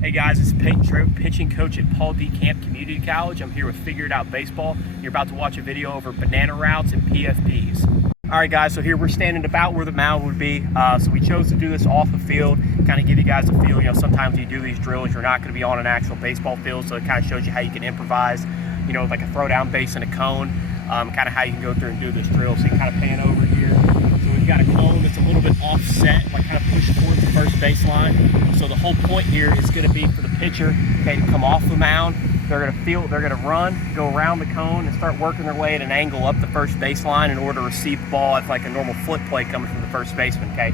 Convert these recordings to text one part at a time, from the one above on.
Hey guys, it's Peyton Treywick, pitching coach at Paul D. Camp Community College. I'm here with Figure It Out Baseball. You're about to watch a video over banana routes and PFPs. All right guys, so here we're standing about where the mound would be. So we chose to do this off the field, kind of give you guys a feel. You know, sometimes when you do these drills, you're not going to be on an actual baseball field, so it kind of shows you how you can improvise, you know, like a throw down base and a cone, kind of how you can go through and do this drill. So you can kind of pan over here. So we've got a cone that's a little bit offset, like kind of pushed towards the first baseline. So the whole point here is going to be for the pitcher, okay, to come off the mound. They're going to run, go around the cone, and start working their way at an angle up the first baseline in order to receive the ball at like a normal flip play coming from the first baseman. Okay.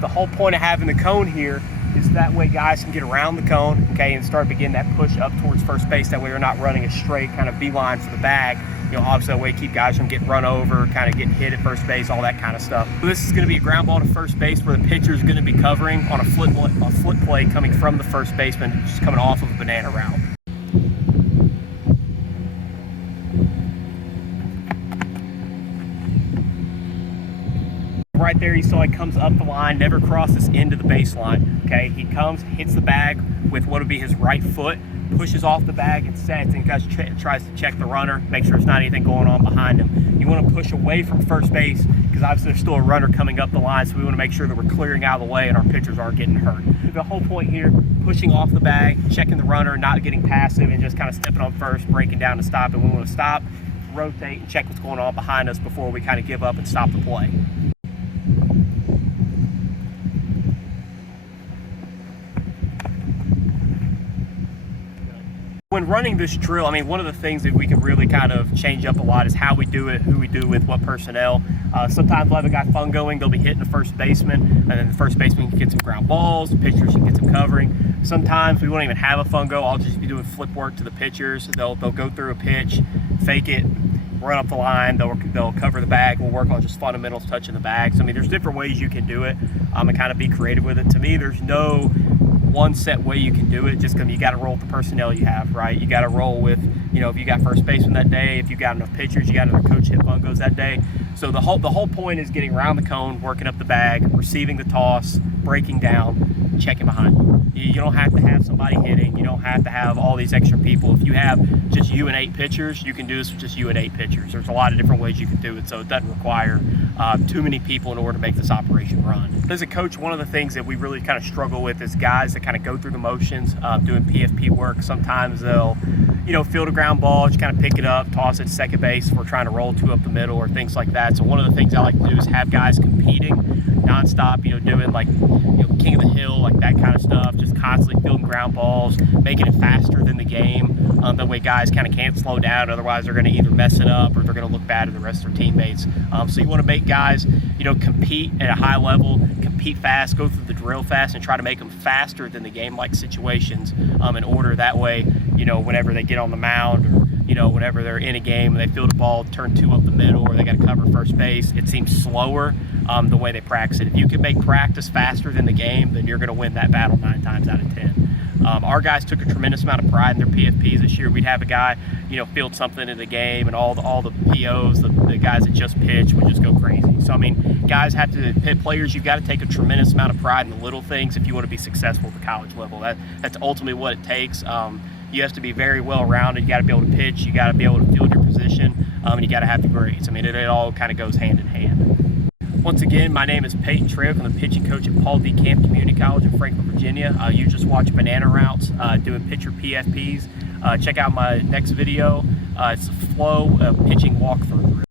The whole point of having the cone here is that way guys can get around the cone, okay, and start beginning that push up towards first base. That way they're not running a straight kind of beeline for the bag. You know, obviously that way keep guys from getting run over, kind of getting hit at first base, all that kind of stuff. So this is going to be a ground ball to first base where the pitcher is going to be covering on a flip play coming from the first baseman, just coming off of a banana route. Right there, you saw he comes up the line, never crosses into the baseline. Okay, he comes, hits the bag with what would be his right foot, pushes off the bag and sets, and tries to check the runner, make sure there's not anything going on behind him. You want to push away from first base because obviously there's still a runner coming up the line, so we want to make sure that we're clearing out of the way and our pitchers aren't getting hurt. The whole point here, pushing off the bag, checking the runner, not getting passive, and just kind of stepping on first, breaking down to stop. And we want to stop, rotate, and check what's going on behind us before we kind of give up and stop the play. When running this drill, I mean, one of the things that we can really kind of change up a lot is how we do it, who we do with, what personnel. Sometimes we'll have a guy fungoing, they'll be hitting the first baseman, and then the first baseman can get some ground balls, the pitchers can get some covering. Sometimes we won't even have a fungo, I'll just be doing flip work to the pitchers. They'll go through a pitch, fake it, run up the line, they'll cover the bag, we'll work on just fundamentals touching the bag. So I mean, there's different ways you can do it, and kind of be creative with it. To me, there's no one set way you can do it, just because you got to roll with the personnel you have, right? You got to roll with, you know, if you got first baseman that day, if you got enough pitchers, you got another coach hit fungos that day. So the whole point is getting around the cone, working up the bag, receiving the toss, breaking down, checking behind. You don't have to have somebody hitting. You don't have to have all these extra people. If you have just you and 8 pitchers, you can do this with just you and 8 pitchers. There's a lot of different ways you can do it, so it doesn't require too many people in order to make this operation run. As a coach, one of the things that we really kind of struggle with is guys that kind of go through the motions, doing PFP work. Sometimes they'll, you know, field a ground ball, just kind of pick it up, toss it to second base if we're trying to roll 2 up the middle or things like that. So one of the things I like to do is have guys competing nonstop, you know, doing like, you know, king of the hill, like that kind of stuff, just constantly fielding ground balls, making it faster than the game. That way guys kind of can't slow down, otherwise they're going to either mess it up or they're going to look bad to the rest of their teammates. So you want to make guys, you know, compete at a high level, compete fast, go through the drill fast, and try to make them faster than the game-like situations in order that way, you know, whenever they get on the mound or, you know, whenever they're in a game and they field a ball, turn 2 up the middle, or they got to cover first base, it seems slower the way they practice it. If you can make practice faster than the game, then you're going to win that battle 9 times out of 10. Our guys took a tremendous amount of pride in their PFPs this year. We'd have a guy, you know, field something in the game, and all the POs, the guys that just pitch would just go crazy. So I mean, guys have to hit players. You've got to take a tremendous amount of pride in the little things if you want to be successful at the college level. That's ultimately what it takes. You have to be very well rounded. You got to be able to pitch. You got to be able to field your position, and you got to have the grades. I mean, it all kind of goes hand in hand. Once again, my name is Peyton Treywick. I'm the pitching coach at Paul D. Camp Community College in Franklin, Virginia. You just watched banana routes, doing pitcher PFPs. Check out my next video. It's a flow pitching walkthrough.